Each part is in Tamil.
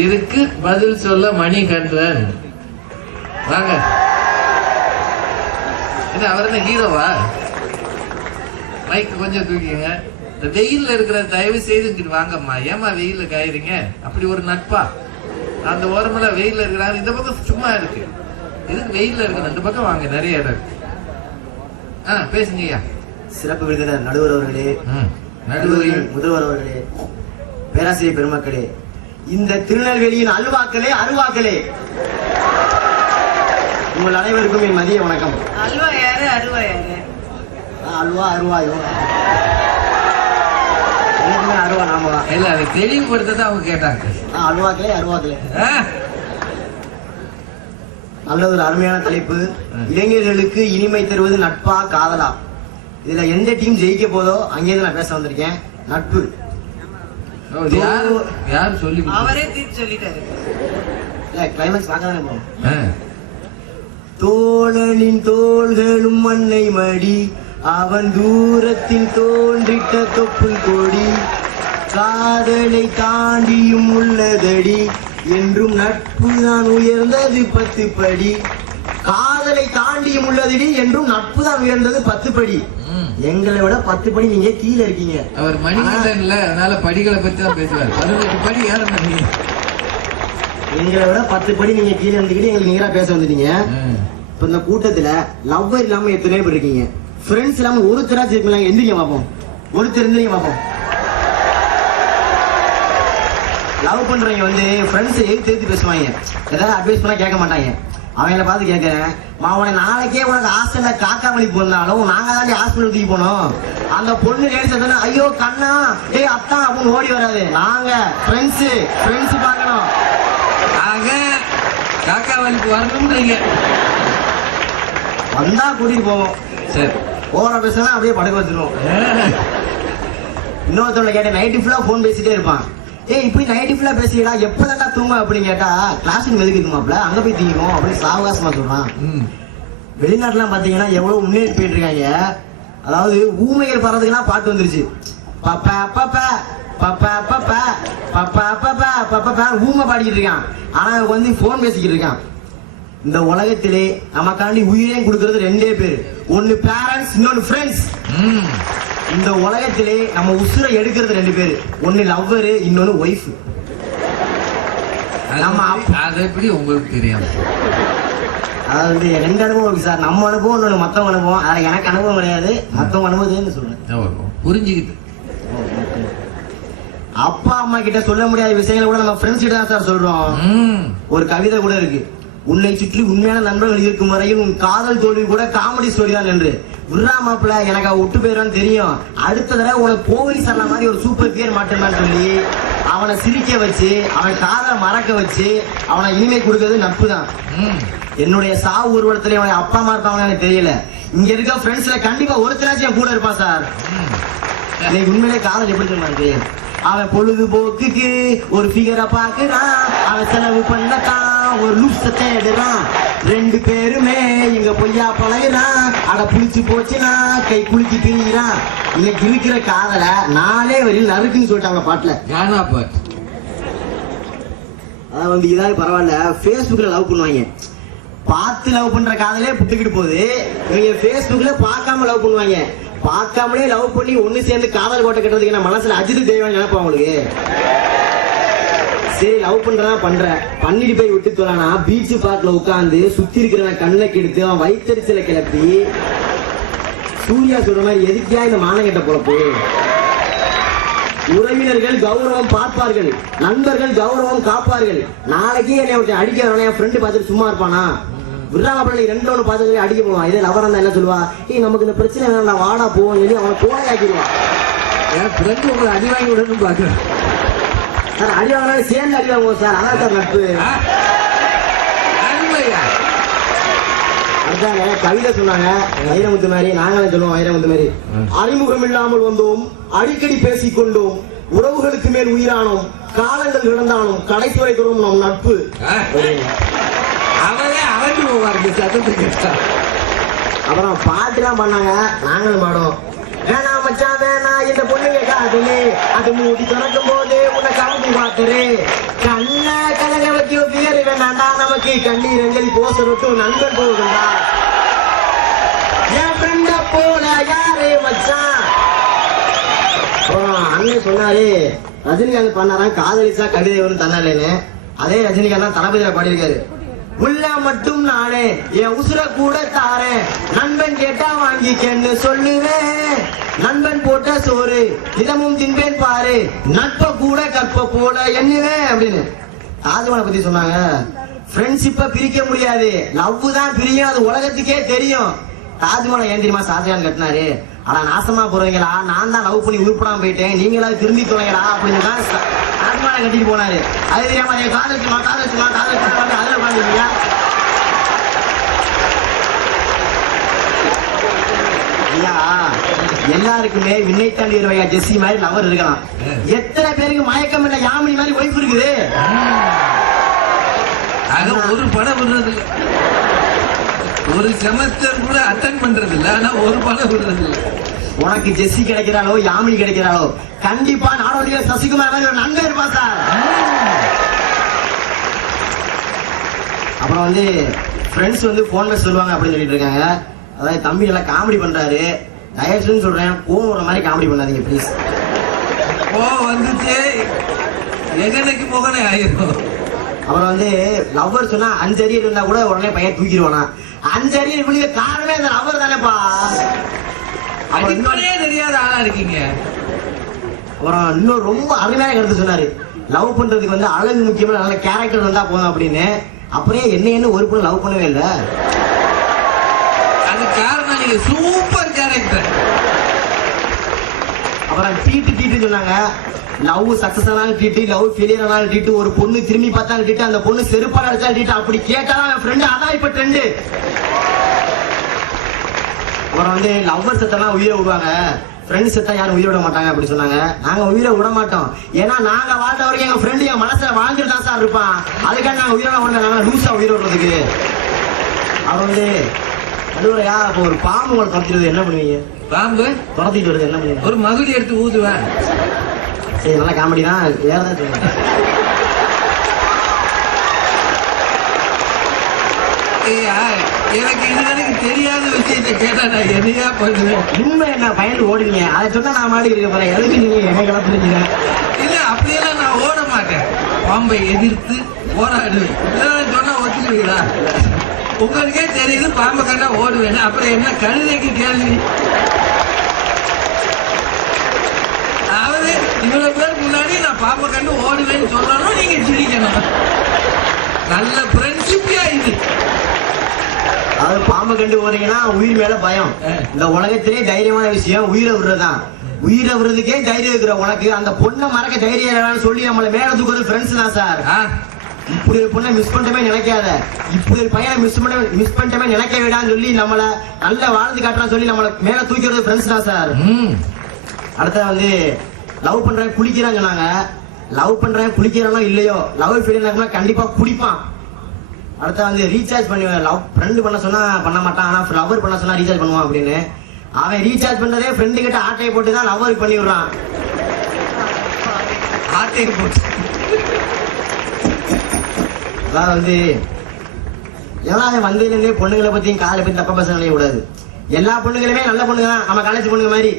இதுக்கு பதில் சொல்ல மணிகண்டன் வாங்க. என்ன அவர் என்ன ஹீரோவா? மைக் கொஞ்சம் தூக்கிங்க. இந்த வெயில்ல இருக்கிற தயவு செய்து வாங்கம்மா. ஏமா வெயில்ல காயுறீங்க? அப்படி ஒரு நட்பா? அந்த ஓரமெல்ல வெயில்ல இருக்கிறாங்க, இந்த பக்கம் சும்மா இருக்கு. இதுக்கு வெயில்ல இருக்கு, ரெண்டு பக்கம் வாங்க, நிறைய இடம் இருக்கு. பேசுங்கய்யா. சிறப்பு விருந்தினர் நடுவர் அவர்களே, நடுவரின் முதல்வர் அவர்களே, பேராசிரியர் பெருமக்களே, இந்த திருநெல்வேலியின் அல்வாக்களே அருவாக்களே, உங்கள் அனைவருக்கும் என் மதிய வணக்கம். அல்வா யாரு அருவா யாரு? அல்வா அருவாயோ அருவா நாம இல்ல, அதை தெளிவுபடுத்த அவங்க கேட்டாங்க. அல்வாக்களே அருவாக்களே. நல்ல ஒரு அருமையான தலைப்பு. இளைஞர்களுக்கு இனிமை தருவது நட்பா காதலா? இதுல எந்த டீம் ஜெயிக்க போதோ அங்கேயிருந்து நான் பேச வந்திருக்கேன். நட்பு யார் சொல்லி அவரே தீர்ப்பு சொல்லிட்டாரு. கிளைமேக்ஸ் பார்க்கதானே போறோம். தோழனின் தோள்களும் மண்ணை மடி, அவன் தூரத்தில் தோன்றிட்ட தொப்பு கொடி, காதலை தாண்டியும் உள்ளதடி, என்றும் நட்பு தான் உயர்ந்தது 10 படி. காதலை தாண்டியும் உள்ளதடி, என்றும் நட்பு தான் உயர்ந்தது 10 படி. எங்களை விட 10 படி நீங்க கீழே இருக்கீங்க. அவர் மணிகண்டன்ல, அதனால படிகளை பத்தி தான் பேசுவார். 18 படி யாரு? எங்களை விட 10 படி நீங்க கீழே இருந்துக்கிட்டு எங்களுக்கு நீங்களா பேச வந்துட்டீங்க. இப்ப இந்த கூட்டத்துல லவ்வர் இல்லாம எத்தனை பேர் இருக்கீங்க? ஃப்ரெண்ட்ஸ் இல்லாம ஒருத்தராச்சும் இருக்கலாம். எந்திரிக்க பார்ப்போம், ஒருத்தர் எந்திரிக்க பார்ப்போம். லவ் பண்றவங்க வந்து ஃப்ரெண்ட்ஸ் எழுத்து பேசுவாங்க, ஏதாவது அட்வைஸ் பண்ணா கேட்க மாட்டாங்க. அவங்கள பார்த்து கேட்கிறேன், மாவனை நாளைக்கே உனக்கு ஹாஸ்டல்ல காக்கா மணி போனாலும் நாங்க தாண்டி ஹாஸ்பிட்டல் தூக்கி போனோம். அந்த பொண்ணு கேட்டு ஐயோ கண்ணா ஏய் அத்தா அப்படின்னு ஓடி வராது. நாங்க ஃப்ரெண்ட்ஸ் பார்க்கணும். காக்கா வலிக்கு வரணும்ன்றீங்க. வந்தா கூட்டிட்டு போவோம். சரி, ஓவரா பேசினா அப்படியே படுக்க வச்சிருவோம். இன்னொருத்தவங்களை கேட்டேன், நைட்டு ஃபுல்லா போன் பேசிட்டே இருப்பான். ஏய் இப்படி நைட்டு ஃபுல்லா பேசிடா, எப்பதாக்கா தூங்க அப்படின்னு கேட்டா, கிளாஸுக்கு மெதுக்குமாப்ல அங்க போய் தூங்கிக்கும் அப்படின்னு சாவகாசமா சொல்றான். வெளிநாட்டுலாம் பாத்தீங்கன்னா எவ்வளவு முன்னேறி போயிட்டு இருக்காங்க. அதாவது ஊமைகள் பாடுறதுக்கெல்லாம் பாட்டு வந்துருச்சு. பப்பா பப்பா பப்பா பப்பா பப்பா பப்பா பப்பா ஊமை பாடிக்கிட்டு இருக்கான். ஆனா வந்து போன் பேசிக்கிட்டு இருக்கான். இந்த உலகத்திலே நமக்காண்டி உயிரையும் கொடுக்கறது 2 பேர். ஒன்னு பேரண்ட்ஸ், இன்னொன்னு ஃப்ரெண்ட்ஸ். இந்த உலகத்திலே நம்ம உசுரை எடுக்கிறது 2 பேர். ஒன்னு லவ்வர், இன்னொன்னு ஒய்ஃப். நம்ம அது எப்படி உங்களுக்கு தெரியும்? அதாவது 2 அனுபவம் இருக்கு சார். நம்ம அனுபவம், இன்னொன்னு மத்தவங்க அனுபவம். அதுல எனக்கு அனுபவம் கிடையாது, மத்தவங்க அனுபவம் சொல்றேன். புரிஞ்சுக்கிட்டு அப்பா அம்மா கிட்ட சொல்ல முடியாத விஷயங்களை கூட நம்ம ஃப்ரெண்ட்ஸ் கிட்ட தான் சார் சொல்றோம். ஒரு கவிதை கூட இருக்கு, உன்னை சுற்றி உண்மையான நண்பர்கள் இருக்கும் வரையில் உன் காதல் தோல்வி கூட காமெடி ஸ்டோரி தான் என்று. விடுறாமாப்ல எனக்கு அவ விட்டு போயிடான்னு தெரியும். அடுத்த தடவை உனக்கு போலீஸ் அண்ணா மாதிரி ஒரு சூப்பர் பியர் மாட்டேன்னு சொல்லி அவனை சிரிக்க வச்சு, அவன் காதலை மறக்க வச்சு, அவனை இனிமை கொடுக்கறது நட்பு தான். என்னுடைய சாவு ஊர்வலத்துல அவன் அப்பா அம்மா இருப்பாங்க எனக்கு தெரியல. இங்க இருக்க ஃப்ரெண்ட்ஸ்ல கண்டிப்பா ஒருத்தராச்சும் என் கூட இருப்பான் சார். எனக்கு உண்மையிலே காதல் எப்படி தெரியுமா? அவன் பொழுதுபோக்குக்கு ஒரு ஃபிகரை பாக்குறான், அவன் செலவு பண்ணத்தான் ஒரு லூச தேடுறான். 2 பேருமே இங்க பொய்யா பழகுறான். அட புளிச்சு போச்சுன்னா கை குலுக்கி திரிகிறான். இன்னைக்கு இருக்கிற காதல 4 வரையில் நறுக்குன்னு சொல்லிட்டாங்க பாட்டுல. அதான் வந்து இதாவது பரவாயில்ல, பேஸ்புக்ல லவ் பண்ணுவாங்க. பார்த்து லவ் பண்ற காதலே புட்டுக்கிட்டு போகுது. இவங்க பேஸ்புக்ல பார்க்காம லவ் பண்ணுவாங்க. பார்க்காமலே லவ் பண்ணி ஒண்ணு சேர்ந்து காதல் கோட்டை கட்டுறதுக்கு நான் மனசுல அஜித் தேவன் நினைப்பா உங்களுக்கு. சரி லவ் பண்றதான் பண்ற, பண்ணிட்டு போய் விட்டு தோலானா பீச் பார்க்ல உட்காந்து சுத்தி இருக்கிறவன் கண்ணை கெடுத்து அவன் வயிற்றுச்சலை கிளப்பி சூர்யா சொல்ற மாதிரி எதுக்கியா இந்த மானங்கெட்ட பொழப்பு? உறவினர்கள் கௌரவம் பார்ப்பார்கள், நண்பர்கள் கௌரவம் காப்பார்கள். நாளைக்கு என்னை ஒருத்தன் அடிக்கிறவன என் ஃப்ரெண்டு பார்த்துட்டு சும்மா இருப்பானா? விடுறாங்க 2 பார்த்து அடிக்க போவான். இதே லவரா இருந்தா என்ன சொல்லுவா? ஏய் நமக்கு இந்த பிரச்சனை வேணாம், வாடா போவோம் சொல்லி அவனை கோலையாக்கிடுவான். என் ஃப்ரெண்டு உங்களை அடி வாங்கி விடணும் பாக்குறேன் சார். அடி வாங்கினாலும் சேர்ந்து அடி வாங்குவோம் சார். அதான் சார் நட்பு. அதுதாங்க கவிதை சொன்னாங்க வைரமுத்து மாதிரி. நாங்களும் சொல்லுவோம் வைரமுத்து மாதிரி. அறிமுகம் இல்லாமல் வந்தோம், அடிக்கடி பேசிக்கொண்டோம், உறவுகளுக்கு மேல் உயிரானோம், காலங்கள் கிடந்தாலும் கடைசி வரை தொடரும் நம் நட்பு. அப்புறம் பாட்டுலாம் பண்ணாங்க, நாங்களும் பாடுவோம். வேணா மச்சான் வேணா இந்த பொண்ணுங்க காதலு அது மூடி திறக்கும் போது உன்னை கலந்து பாத்துரு கண்ண கலங்க வைக்க பேரு வேணாண்டா நமக்கு கண்ணீர் அஞ்சலி போசட்டும் நண்பன் போகுண்டா என் ஃப்ரெண்ட போல யாரு மச்சான். அண்ணன் சொன்னாரு ரஜினிகாந்த் பண்ணாராம் காதலிச்சா கவிதை வரும் தன்னாலேன்னு. அதே ரஜினிகாந்த் தான் தளபதியில பாடியிருக்காரு. உள்ள மட்டும் நானே என் உசுர கூட தாரேன் நண்பன் கேட்டா வாங்கிக்கன்னு சொல்லுவேன் நண்பன் போட்ட சோறு தினமும் தின்பேன் பாரு நட்ப கூட கற்ப போல எண்ணுவேன் அப்படின்னு தாஜ்மஹாலை பத்தி சொன்னாங்க. ஃப்ரெண்ட்ஷிப்ப பிரிக்க முடியாது, லவ் தான் பிரியும், அது உலகத்துக்கே தெரியும். தாஜ்மஹாலை ஏன் தெரியுமா ஷாஜகான் கட்டினாரு? ஆனா நாசமா போறீங்களா, நான் தான் லவ் பண்ணி உருப்படாம போயிட்டேன், நீங்களாவது திரும்பி போனீங்களா அப்படின்னு தான் தாஜ்மஹாலை கட்டிட்டு போனாரு. அது தெரியாம காதலிச்சுமா காதலிச்சுமா காதலிச்சுமா அதுல உட்காந்துருக்கீங்க. ஐயா எல்லாருக்குமே விண்ணை தாண்டி வருவாயா ஜெஸ்ஸி மாதிரி லவர் இருக்கலாம். எத்தனை பேருக்கு மயக்கம் இல்ல யாமினி மாதிரி ஒய்ஃப் இருக்குது. ஒரு படம் விடுறது இல்ல, ஒரு செமஸ்டர் கூட அட்டன் பண்றது இல்ல, ஆனா ஒரு படம் விடுறது இல்ல. உனக்கு ஜெஸ்ஸி கிடைக்கிறாளோ யாமினி கிடைக்கிறாளோ கண்டிப்பா நாடோடிகள் சசிகுமார் மாதிரி ஒரு நண்பர் இருப்பா சார். அப்புறம் வந்து ஃப்ரெண்ட்ஸ் வந்து போன்ல சொல்லுவாங்க அப்படின்னு சொல்லிட்டு இருக்காங்க. அதாவது தம்பி நல்லா காமெடி பண்றாரு, தயவுன்னு சொல்றேன் கோவம் வர மாதிரி காமெடி பண்ணாதீங்க ப்ளீஸ். வந்துச்சு எங்கனைக்கு போகனே ஆயிரும். அப்புறம் வந்து லவ்வர் சொன்னா 5 அரியர் இருந்தா கூட உடனே பையன் தூக்கிடுவானா. 5 அரியர் இப்படி காரணமே அந்த லவ்வர் தானேப்பா. அடிப்படையே தெரியாத ஆளா இருக்கீங்க. அப்புறம் இன்னும் ரொம்ப அருமையான கருத்து சொன்னாரு, லவ் பண்றதுக்கு வந்து அழகு முக்கியமா நல்ல கேரக்டர் வந்தா போதும் அப்படின்னு. அப்படியே என்ன ஒரு பொண்ணு லவ் பண்ணவே இல்லை. அது காரணம் நீங்க சூப்பர் கேரக்டர். அப்புறம் டீட்டு சொன்னாங்க. லவ் சக்சஸ் ஆனாலும் டீட்டு, லவ் ஃபெயிலியர் ஆனாலும் டீட்டு, ஒரு பொண்ணு திரும்பி பார்த்தாலும் டீட்டு, அந்த பொண்ணு செருப்பால அடிச்சாலும் டீட்டு. அப்படி கேட்டாலும் என் ஃப்ரெண்டு அதான் இப்ப ட்ரெண்டு. அப்புறம் வந்து லவ்வர் செத்தெல்லாம் உயிரை விடுவாங்க, ஃப்ரெண்ட்ஸ் செத்தா யாரும் உயிரை விட மாட்டாங்க அப்படி சொன்னாங்க. நாங்க உயிரை விட மாட்டோம், ஏன்னா நாங்க வாழ்ந்த வரைக்கும் எங்க ஃப்ரெண்டு என் மனசுல வாழ்ந்துட்டு தான் சார் இருப்பான். அதுக்காக நாங்க உயிரை விட லூசா உயிரை விடுறதுக்கு. அவர் வந்து நடுவரையா அப்ப ஒரு பாம்பு உங்களை துரத்திடுது என்ன பண்ணுவீங்க? பாம்பு துரத்திட்டு வருது என்ன பண்ணுவீங்க? ஒரு மகுடி எடுத்து ஊதுவேன். சரி நல்லா காமெடி தான், வேற தான் சொல்லுங்க. எனக்கு இதுவரைக்கும் தெரியாத விஷயத்தை கேட்டா நான் என்னையா பண்ணுவேன்? உண்மை என்ன பயந்து ஓடுவீங்க, அதை சொன்னா நான் மாடி இருக்க போறேன். எதுக்கு நீங்க என்ன கிளப்புறீங்க? இல்ல அப்படியெல்லாம் நான் ஓட மாட்டேன், பாம்பை எதிர்த்து போராடுவேன். இதெல்லாம் சொன்னா ஒத்துக்குவீங்களா? உங்களுக்கே தெரியுது பாம்பை கண்டா ஓடுவேன், அப்புறம் என்ன கழுதைக்கு கேள்வி? அதாவது இவ்வளவு பேர் முன்னாடி நான் பாம்பை கண்டு ஓடுவேன்னு சொல்லணும், நீங்க சிரிக்கணும். நல்ல ஃப்ரெண்ட்ஷிப்பியா இது. அதாவது பாம்பை கண்டு போறீங்கன்னா உயிர் மேல பயம். இந்த உலகத்திலே தைரியமான விஷயம் உயிரை விடுறதுதான். உயிரை விடுறதுக்கே தைரியம் இருக்கிற உனக்கு அந்த பொண்ணை மறக்க தைரியம் இல்லைன்னு சொல்லி நம்மள மேல தூக்குறது ஃப்ரெண்ட்ஸ் தான் சார். இப்படி ஒரு பொண்ணை மிஸ் பண்ணவே நினைக்காத, இப்படி ஒரு பையனை மிஸ் பண்ணவே நினைக்க வேண்டாம்னு சொல்லி நம்மள நல்ல வாழ்ந்து காட்டுறான்னு சொல்லி நம்மள மேல தூக்கிறது ஃப்ரெண்ட்ஸ் தான் சார். அடுத்த வந்து லவ் பண்றேன் குளிக்கிறாங்க. நாங்க லவ் பண்றேன் குளிக்கிறானோ இல்லையோ, லவ் ஃபெயிலியர் கண்டிப்பா குளிப்பான். அடுத்த வந்து ரீசார்ஜ் பண்ணுவேன். லவ் ஃப்ரெண்டு பண்ண சொன்னா பண்ண மாட்டான், ஆனா லவர் பண்ண சொன்னா ரீசார்ஜ் பண்ணுவான் அப்படின்னு. அவன் ரீசார்ஜ் பண்றதே ஃப்ரெண்டு கிட்ட ஆட்டையை போட்டு தான் லவருக்கு பண்ணி விடுறான். ஆட்டையை போட்டு அதாவது வந்து எல்லாம் வந்ததுலேருந்தே பொண்ணுங்களை பத்தியும் காலை பத்தி தப்பா பேச கூடாது. எல்லா பொண்ணுங்களுமே நல்ல பொண்ணுங்க தான், நம்ம காலேஜ் பொண்ணுங்க மாதிரி.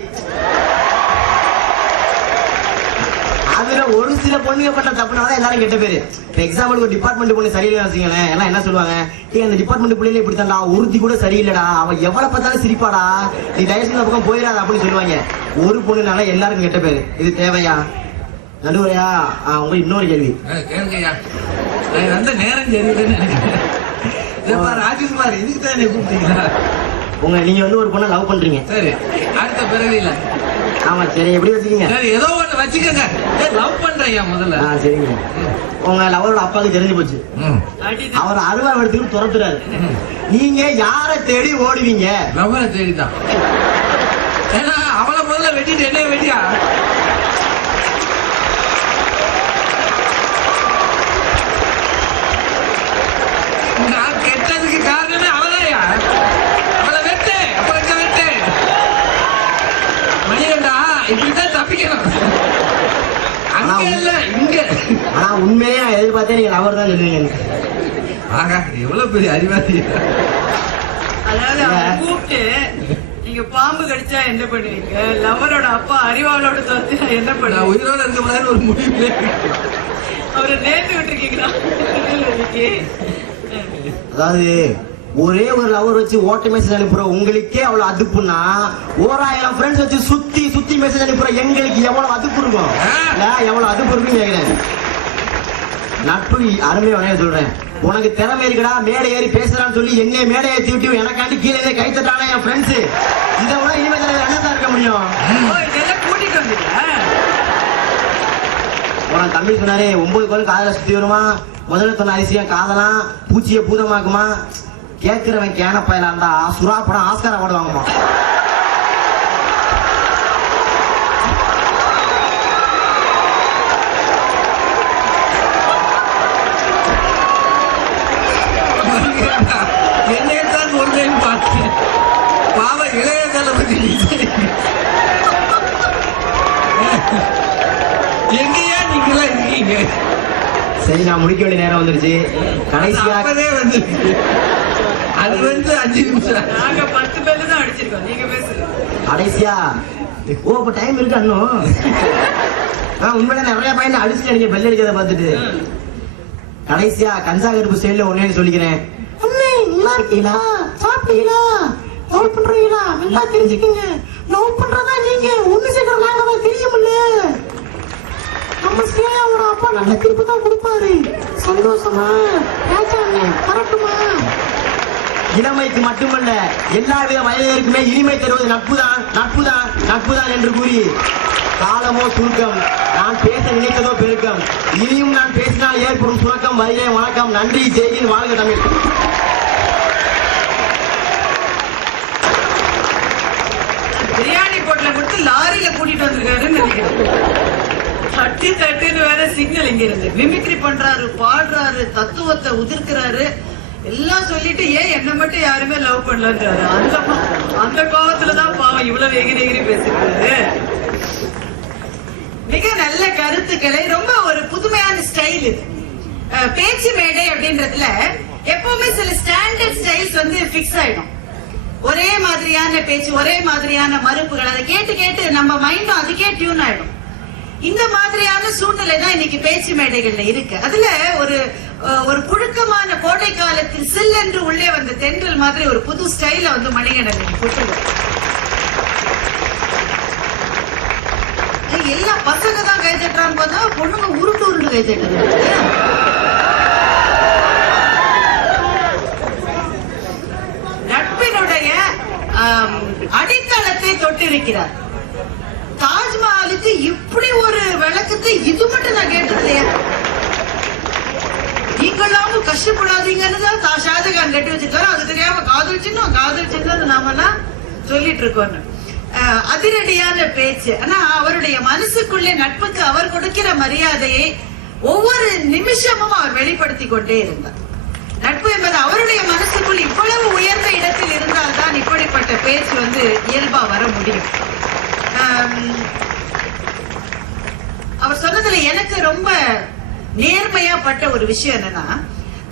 அதுல ஒரு சில பொண்ணுங்க பண்ண தப்புனாதான் எல்லாரும் கெட்ட பேரு. எக்ஸாம்பிள் ஒரு டிபார்ட்மெண்ட் பொண்ணு சரியில்லை வச்சுக்கோங்களேன், எல்லாம் என்ன சொல்லுவாங்க, அந்த டிபார்ட்மெண்ட் பிள்ளைல இப்படி தான்டா, ஒருத்தி கூட சரியில்லடா, அவன் எவ்வளவு பார்த்தாலும் சிரிப்பாடா, நீ தயவுசெய்து அந்த பக்கம் போயிடாத அப்படின்னு சொல்லுவாங்க. ஒரு பொண்ணுனால எல்லாருக்கும் கெட்ட பேரு. இது தேவையா? நடுவரையா உங்க இன்னொரு கேள்வி கேளுங்கய்யா. அந்த நேரம் சரியில்லைன்னு நினைக்கிறேன். ராஜகுமார் இதுக்கு தான் என்ன கூப்பிட்டீங்களா? நீங்க வந்து ஒரு பொண்ணை லவ் பண்றீங்க. சரி, அடுத்த பிறகு இல்ல. ஆமா சரி, எப்படி வச்சுக்கீங்க? சரி, ஏதோ ஒண்ணு வச்சுக்கோங்க. லவ் பண்றீங்க முதல்ல. சரிங்க. உங்க லவரோட அப்பாவுக்கு தெரிஞ்சு போச்சு, அவர் அருவா எடுத்துட்டு துரத்துறாரு. நீங்க யாரை தேடி ஓடுவீங்க? லவ்வரை தேடிதான். ஏன்னா அவளை முதல்ல வெட்டிட்டு என்ன வெட்டியா? நான் கெட்டதுக்கு காரணமே அவளையா? அவளை வெட்டு, அப்புறம் வெட்டு. இங்க ஆனா உண்மையே நான் எதிர்பார்த்தேன் நீங்க லவர் தான் சொல்லுவீங்க. ஆகா எவ்வளவு பெரிய அறிவாளி. அதாவது அவரை கூப்பிட்டு நீங்க பாம்பு கடிச்சா என்ன பண்ணுவீங்க, லவரோட அப்பா அறிவாளோட தோத்து என்ன நான் பண்ணுவீங்க, உயிரோட இருக்க மாதிரி ஒரு முடிவு. அவரை நேர்த்து விட்டுருக்கீங்களா? அதாவது ஒரே ஒரு லவர் வச்சு ஓட்ட மெசேஜ் அனுப்புற உங்களுக்கே அவ்வளவு அதுப்புன்னா 1000 ஃப்ரெண்ட்ஸ் வச்சு சுத்தி சுத்தி மெசேஜ் அனுப்புற எங்களுக்கு எவ்வளவு அதுப்பு இருக்கும்? எவ்வளவு அதுப்பு இருக்குன்னு கேக்குறேன். நட்பு அருமையா வரைய சொல்றேன். உனக்கு திறமை இருக்குடா, மேடை ஏறி பேசுறான்னு சொல்லி என்னை மேடை ஏற்றி விட்டு எனக்காண்டி கீழே கை தட்டான என் ஃப்ரெண்ட்ஸ். இதை விட இனிமேல் என்னதான் இருக்க முடியும்? இதெல்லாம் கூட்டிட்டு வந்துட்டா உனக்கு தம்பி சொன்னாரே 9 கோல் காதல சுத்தி வருமா, முதல்ல சொன்ன அரிசியா காதலாம் பூச்சிய பூதமாக்குமா. கேட்கிறவன் கேன பயலா இருந்தா சுறா படம் ஆஸ்கார் அவார்டு வாங்குமா. என்னையத்தான் ஒன்றேன்னு பார்த்தேன். பாவ இளைய தளபதி எங்கேயா நீங்களா இருக்கீங்க? சரி, நான் முடிக்க வேண்டிய நேரம் வந்துருச்சு. கடைசியா அப்பதே வந்து அது வந்து 5 நிமிஷம். நாங்க 10 பேர்ல தான் அடிச்சிருக்கோம், நீங்க பேசுங்க. கடைசியா இப்ப டைம் இருக்கு அண்ணும். உண்மையில நிறைய பையன் அடிச்சு நீங்க பெல் அடிக்கிறத பார்த்துட்டு கடைசியா கஞ்சா கருப்பு ஸ்டைல்ல ஒன்னே சொல்லிக்கிறேன். நல்லா இருக்கீங்களா, சாப்பிட்டீங்களா, லவ் பண்றீங்களா, நல்லா தெரிஞ்சுக்கீங்க. லவ் பண்றதா நீங்க ஒண்ணு சேர்க்கிற நாங்க தான் தெரியுமில்ல. நம்ம ஸ்ரேயாவோட அப்பா நல்ல திருப்பு தான் கொடுப்பாரு. சந்தோஷமா வரட்டுமா? இளமைக்கு மட்டுமல்ல எல்லா வித வயதினருக்குமே இனிமை தருவது நட்புதான், நட்புதான், நட்புதான் என்று கூறி காலமோ சுருக்கம், நான் பேச நினைத்ததோ பெருக்கம், இனியும் நான் பேசினால் ஏற்படும் சுரக்கம். வருகிறே, வணக்கம், நன்றி, ஜெயின், வாழ்க தமிழ். பிரியாணி போட்டல கொடுத்து லாரியில கூட்டிட்டு வந்திருக்காருன்னு நினைக்கிறேன். தட்டுன்னு வேற சிக்னல் இங்க இருந்து மிமிக்ரி பண்றாரு, பாடுறாரு, தத்துவத்தை உதிர்க்கிறாரு, எல்லாம் சொல்லிட்டு ஏன் என்ன மட்டும் யாருமே லவ் பண்ணலன்றாரு. அந்த கோபத்துலதான் பாவம் இவ்வளவு எகிரி பேசிருக்காரு. மிக நல்ல கருத்துக்களை, ரொம்ப ஒரு புதுமையான ஸ்டைல் இது. பேச்சு மேடை அப்படின்றதுல எப்பவுமே சில ஸ்டாண்டர்ட் ஸ்டைல்ஸ் வந்து பிக்ஸ் ஆயிடும். ஒரே மாதிரியான பேச்சு, ஒரே மாதிரியான மறுப்புகள், அதை கேட்டு கேட்டு நம்ம மைண்டும் அதுக்கே டியூன் ஆயிடும். இந்த மாதிரியான சூழ்நிலை தான் இன்னைக்கு பேச்சு மேடைகள்ல இருக்கு. அதுல ஒரு புழுக்கமான கோடை காலத்தில் சில்லென்று உள்ளே வந்த தென்றல் மாதிரி ஒரு புது ஸ்டைல வந்து மணிகண்டன் கொடுத்தது. எல்லா பசங்க தான் கை தட்டுறான்னு பார்த்தா பொண்ணுங்க உருண்டு கை தட்டுறது. நட்பினுடைய அடித்தளத்தை தொட்டிருக்கிறார். தாஜ்மஹாலுக்கு இப்படி ஒரு விளக்கத்தை இது மட்டும் நான் கேட்டது இல்லையா. நீங்களாவும் கஷ்டப்படாதீங்கன்னு தான் ஷாஜகான் கட்டி வச்சிருக்காரு. அது தெரியாம காதல் சின்னம் நாம எல்லாம் சொல்லிட்டு இருக்கோம். அதிரடியான பேச்சு. ஆனா அவருடைய மனசுக்குள்ளே நட்புக்கு அவர் கொடுக்கிற மரியாதையை ஒவ்வொரு நிமிஷமும் அவர் வெளிப்படுத்தி கொண்டே இருந்தார். நட்பு என்பது அவருடைய மனசுக்குள் இவ்வளவு உயர்ந்த இடத்தில் இருந்தால்தான் இப்படிப்பட்ட பேச்சு வந்து இயல்பா வர முடியும். அவர் சொன்னதுல எனக்கு ரொம்ப நேர்மையா பட்ட ஒரு விஷயம் என்னன்னா,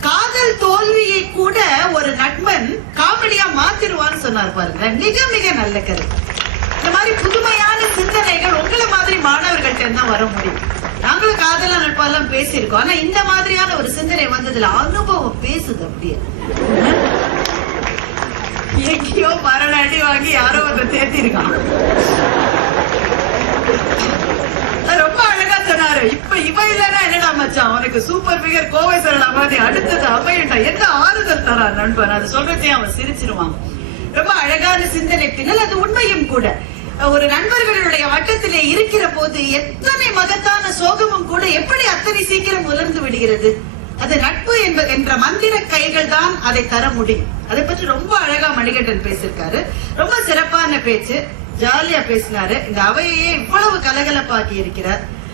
காதல் தோல்வியை கூட ஒரு நட்பன் காமெடியா மாத்திருவான்னு சொன்னார் பாருங்க. மிக மிக நல்ல கருத்து. இந்த மாதிரி புதுமையான சிந்தனைகள் உங்களை மாதிரி மாணவர்கள்ட்ட தான் வர முடியும். நாங்களும் காதலா நட்பெல்லாம் பேசியிருக்கோம். ஆனா இந்த மாதிரியான ஒரு சிந்தனை வந்ததுல அனுபவம் பேசுது. அப்படியே எங்கேயோ மரண அடி வாங்கி யாரோ அதை தேர்த்திருக்கான். ரொம்ப அழகா சொன்னாரு. இப்ப இவ இல்லன்னா என்னடா மச்சான், உனக்கு சூப்பர் பிகர் கோவை சரளா மாதிரி அடுத்தது அமையண்டா, என்ன ஆறுதல் தரா நண்பன். அது சொல்றதே அவன் சிரிச்சிருவான். ரொம்ப அழகான சிந்தனை பின்னல், அது உண்மையும் கூட. ஒரு நண்பர்களுடைய வட்டத்திலே இருக்கிற போது எத்தனை மகத்தான சோகமும் கூட எப்படி அத்தனை சீக்கிரம் உலர்ந்து விடுகிறது. அது நட்பு என்ற மந்திர கைகள் தான் அதை தர முடியும். அதை பற்றி ரொம்ப அழகா மணிகண்டன் பேசியிருக்காரு. ரொம்ப சிறப்பான பேச்சு, ஜாலியா பேசினாரு. இந்த அவையே இவ்வளவு கலகலப்பாக்கி இருக்கிறார்.